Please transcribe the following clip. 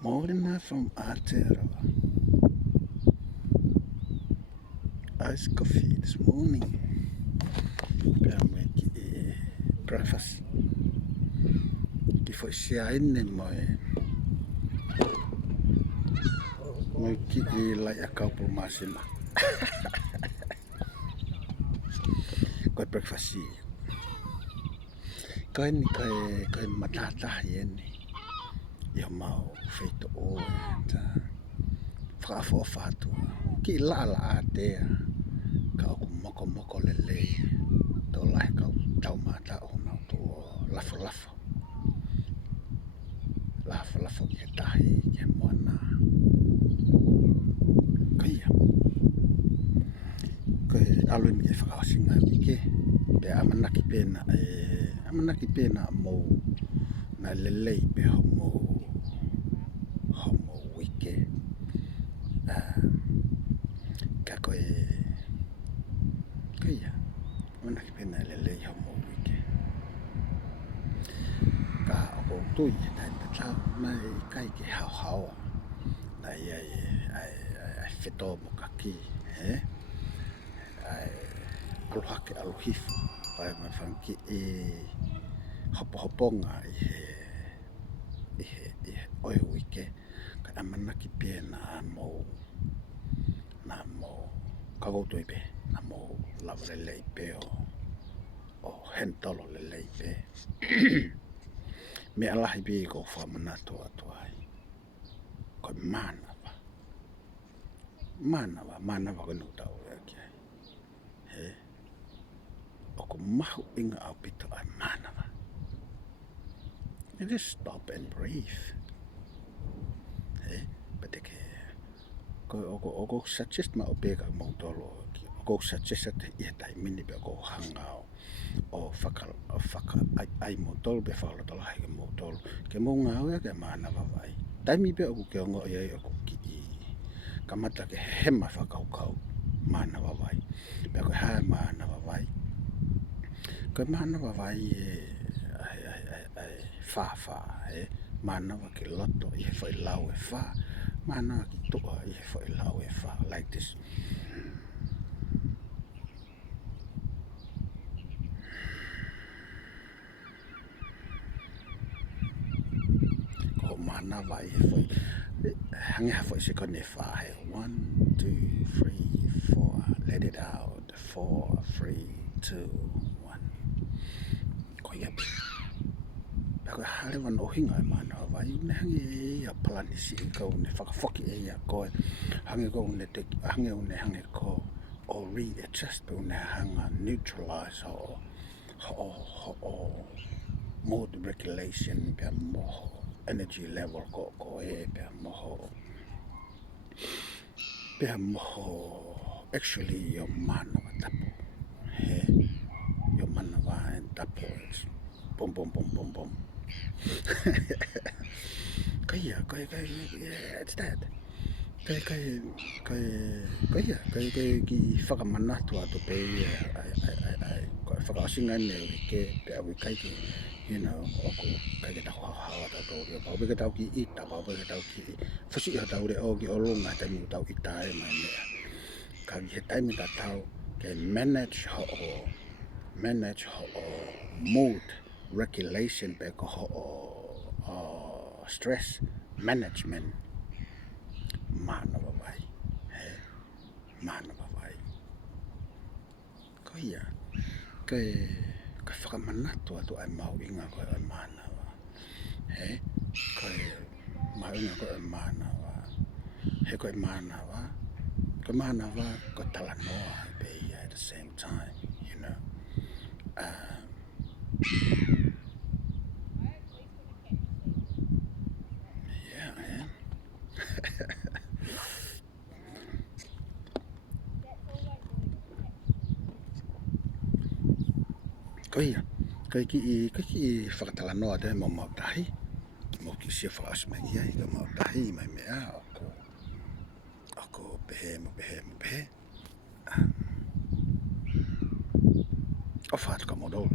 Morning from Aotearoa. Iced coffee this morning. Pea make breakfast. Before shaine moi ki like a couple masima. Got breakfast. Kai matata yeni. Ia mau feito o ta. Whakafo whātua. Ki la atea. Ka oku moko lele. Tō lai kau tau mata o nau tō lafo. Lafo ki he tahi ki he moana. Kaia. Kai aloi mi e whakaosinga wike. Pe amanaki pēna mou na lelei pe homo wike. Ka koe kaia. Amanaki pēna lelei homo wike. Ka oko tui he tai petau mai kai ki hau. Na ai whetō mo ka ki. Ai aluhake aluhifa. Pai mai whanki hopohoponga i he oe wike. Ka amanaki pēna na mō kagotoi pe. Na mō lava lelei pe o hentolo lelei pe. Me alahi pe ko whamanato atuai. Ko manava ko nutau e kia. Oko mahu inga au pito ai manava. And just stop and breathe. Pateke. Oko suggest ma opeka mautolo. Oko suggest at ieta mini pe ko hangao. O whaka ai mautolo pe whakalatola hai ke mautolo. Ke mo ngaue ke manava vai. Taimi pe oku ke ongo iai oku ki i. Kamata ke hema whakaukau manava vai. Pe ko hae manava vai. Ko manava vai wha manava ki loto i he whai lau e wha. Manava ki toa i he whai lau e wha. Like this. Ko manava i he whai. Hangi ha whai se kone wha he. 1, 2, 3, 4. Let it out. 4, 3, 2, 1. Ko ia pi. Ko hale wan ohinga e manava vai. Ne hangi e a planisi e kau ne whakawhoki e ia koe. Hangi ko hangi ko o readjust pe une hanga neutralize ho mood regulation pe moho energy level ko e pe moho actually yo manava tapo yo manava and tapo bom Kaya, it's that. Kaya ki whakamanatu ato pe whakaosinga neave ke pe awi kai ki, you know, oku kai ke tako hawa tato rio. Pau peke tau ki ita, pau peke tau ki whasi iha tau re o ki olunga taimi tau ita e mai mea. Ka ki he taimi ta tau ke manage ho mood regulation pe ko ho stress management. Manava vai. Ko ia. Kai whakamanatu atu ai mau inga ko ai manava. Kai mau inga ko ai manava. Ko ai manava. Ko manava ko talanoa pe ia at the same time, you know. Yeah, man. Kai ki whakatalanoa te mo mautahi. Mo ki sia whakaasmai ia i ka mautahi mai mea ako pehe. O whaat ka modol,